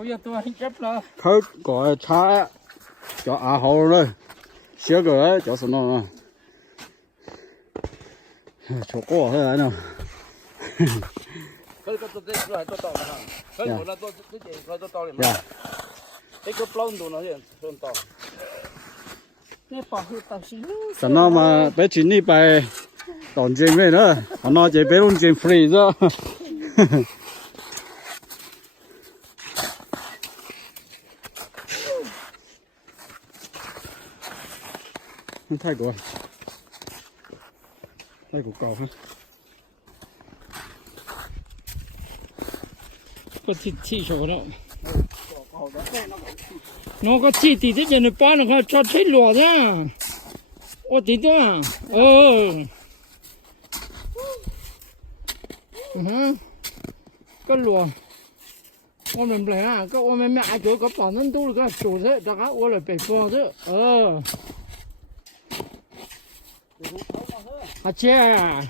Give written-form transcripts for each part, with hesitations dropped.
bây giờ tôi anh chấp rồi khơi gọi cha cho hậu rồi xé cái cho sao nó cho cô thôi nào khơi có tôi rồi tôi tao hả khơi của nó tôi cái gì tôi tao liền dạ cái plon đồ nó hiện tôi tao cái bảo hiểm tao xí cho nó mà bé chín đi bài đòn chuyện về nữa nó chỉ bé luôn chuyện free đó thay của cầu ha có thịt số đó nó có thịt thì thế giờ nó bán nó có cho thấy lúa ra ô tí đó có lúa ô mình lấy à có ô mình mẹ chỗ có bảo nên tôi có chỗ thế đó ô là phải phô thế chà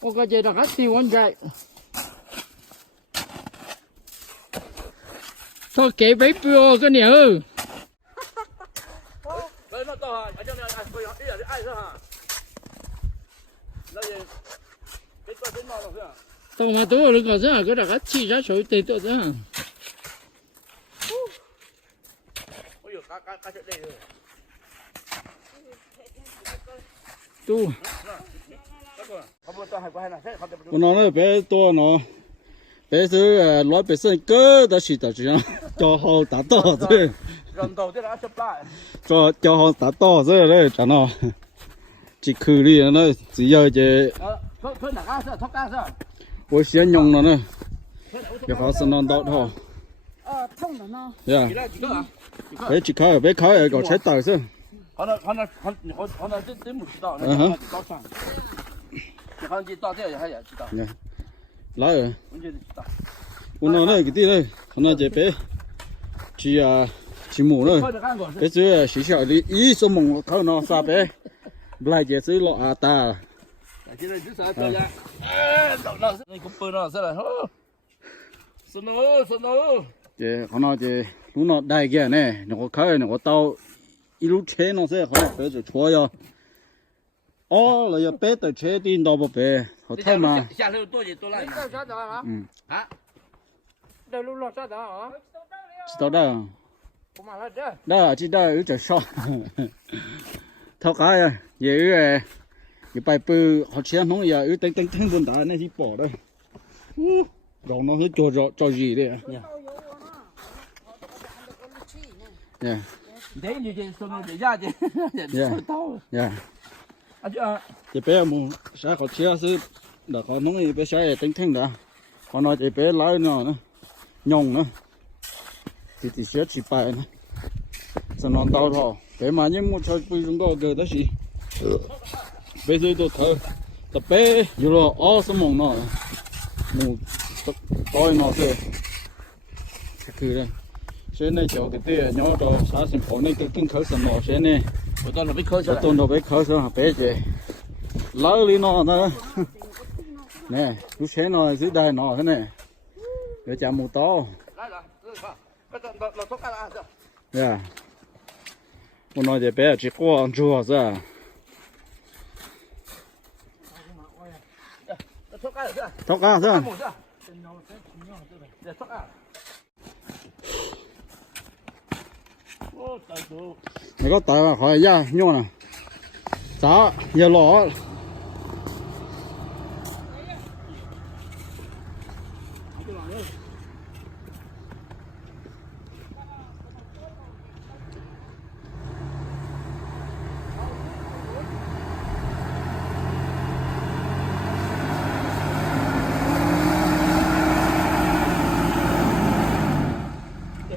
ô cái gì đó hết tiêu anh vậy thôi kể bấy bữa cái này đấy nó tao hả cho nên ai bây giờ ai nữa hả đây cái tôi đến nào rồi tao mà tôi được cái gì cái đó hết chi ra số tiền tôi đó ôi giời cá chết đây rồi tu nó bé to nó bé thứ nói bé sinh cơ đó chỉ là cho họ打到这 gần đầu tiên đã chụp lại cho họ打到这đấy cho nó chỉ khử đi nó chỉ giờ chỉ thôi là cá thoát cá sao我先用了呢也好是能到头痛的呢呀几个啊别去开别开搞才打是好了真不知道那到上你看这到这还也知道来了我就知道我那那个地嘞那这边鸡啊鸡母呢别这学校里一什么我看那啥呗来这是老阿大现在就是这样老那个笨了是了是喏这看那这路那大个呢我看我到一路车那些好像别就错呀哦那要别的车顶到不别好太嘛下头多久多来啊đây lúc lọt ra đó hả知道的 cũng mà là đây đó chỉ đó ở chỗ sau thao cá à vậy cái bài bự họ xem không giờ ở tên buôn đá này thì bỏ đây rồi nó hơi cho gì đây à yeah đấy như vậy xong rồi ra chứ tao yeah à cái bé mu sao họ chia sư là họ nói bé sai tên đó họ nói cái bé lái nó nhông nữa thì sẽ chỉ bài nữa sao nó tao thôi bé mà nhưng một chơi bự chúng tôi cái đó gì bây giờ tôi thở tập bé rồi sao mong nó mu coi nó thôi cứ đây thế này chỗ cái tia nhỏ đó sáng sớm phổ này cái kinh khởi sầm mỏ thế này tôi nó biết khơi sao tôi nó biết khởi sao bé gì lỡ đi nó nữa nè cứ thế nó dưới đây nó thế này để chạm một to yeah một nói để bé chỉ qua ăn chua ra thoát ra ra mày có tài mà khỏi ra nhon à giá giờ lỏ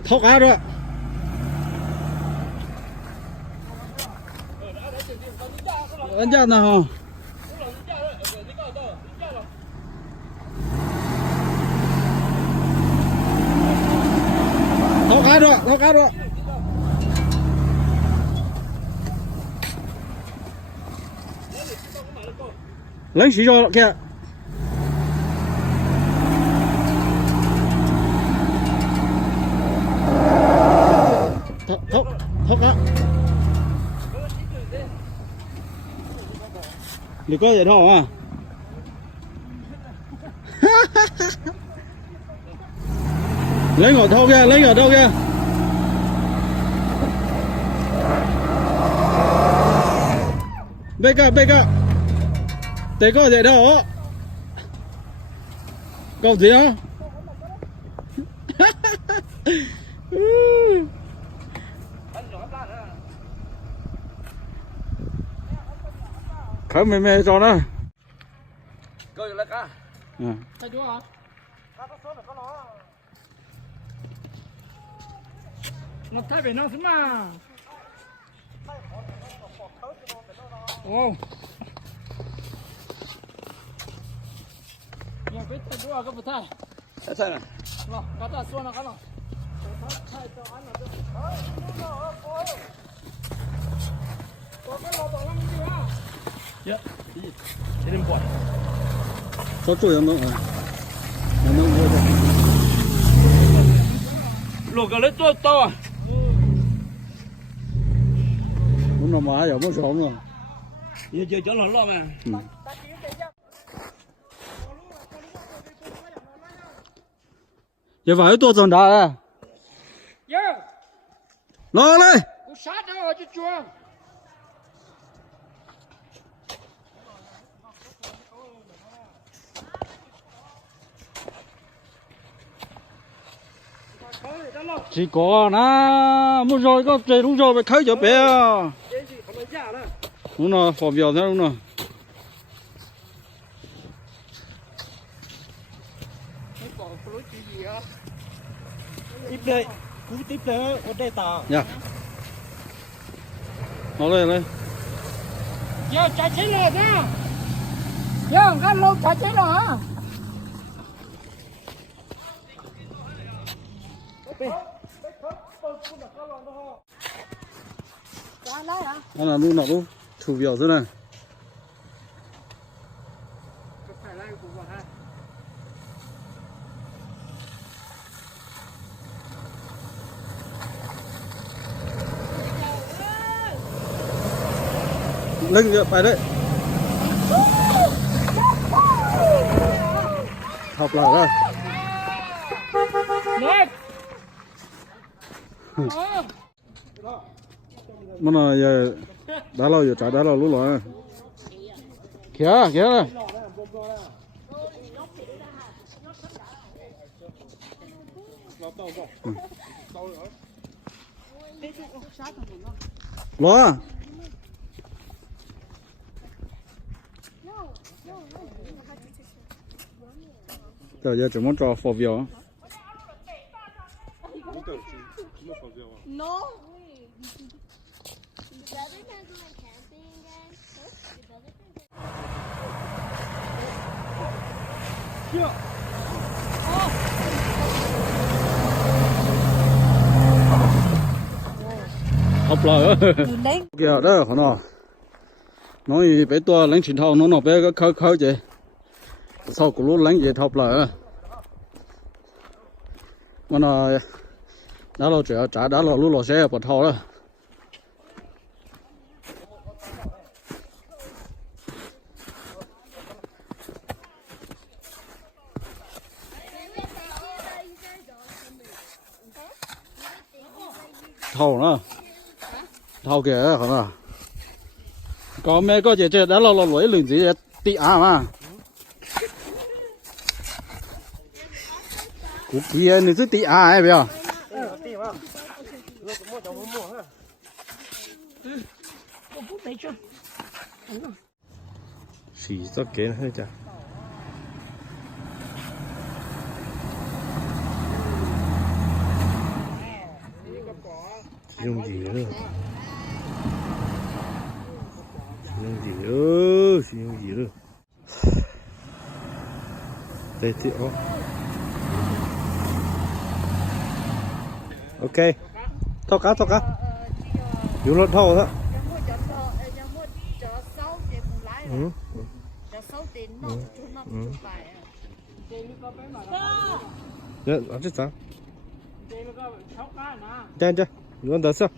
thoát ra rồi anh ra nào thoát ra rồi lấy xí cho kìa Đi có vậy thôi à. Lấy ngọt thâu kia, lấy ngọt thâu kia. Bê cả. Thế có vậy đâu. Câu gì không? Khởi mê cho nó. Coi lại cả. Thấy chưa hả? Nó thay về nó xí mà. Ồ. Nhà biết thay chưa có bật thay. Sao nè. Nó, cá ta xuân nó cá nó. Dạ. Thế nên bỏ. Có chuối không? Nó mua rồi. Luộc cái lấy to à. Muốn nó má giờ muốn sống rồi. Giờ cho nó lo mà. Giờ phải tôi dần đã à? Yeah. Lo lên. Tôi sát đâu chứ chưa? Chỉ có na muốn rồi có chơi đúng rồi phải thấy cho bé. Đúng rồi, phò biểu thế đúng rồi. Tiếp đây, cú tiếp đây, ở đây tao. Dạ. Nó lên. Giờ chạy chết rồi nha. Giờ cái lâu chạy chết rồi hả? Nó là luôn nào luôn thủ biểu thế này. Lên kìa, phải đấy. Học lại rồi. Mà nó giờ đã lâu giờ trả đã lâu lúc rồi. Kìa này. Lo. Giờ chỉ muốn cho phổ biểu. No. Học lại kìa đó hả nó nói bé tua lãnh trình thao nó bé cái khơi vậy sau của lúc lãnh gì học lại mà nó đã lâu chuyện trả đã lâu lúc lo xe bật thao đó thầu nữa thầu kìa hả nó có mấy có gì chơi đã lâu lỗi lường gì tị mà cú kia này cứ tị ấy bây giờ xì rất kén hết chả dùng gì nữa dùng gì nữa đây thì ok thao cá dùng lợn thau đó dạ, ăn chết sao? Chơi, luôn đó sao?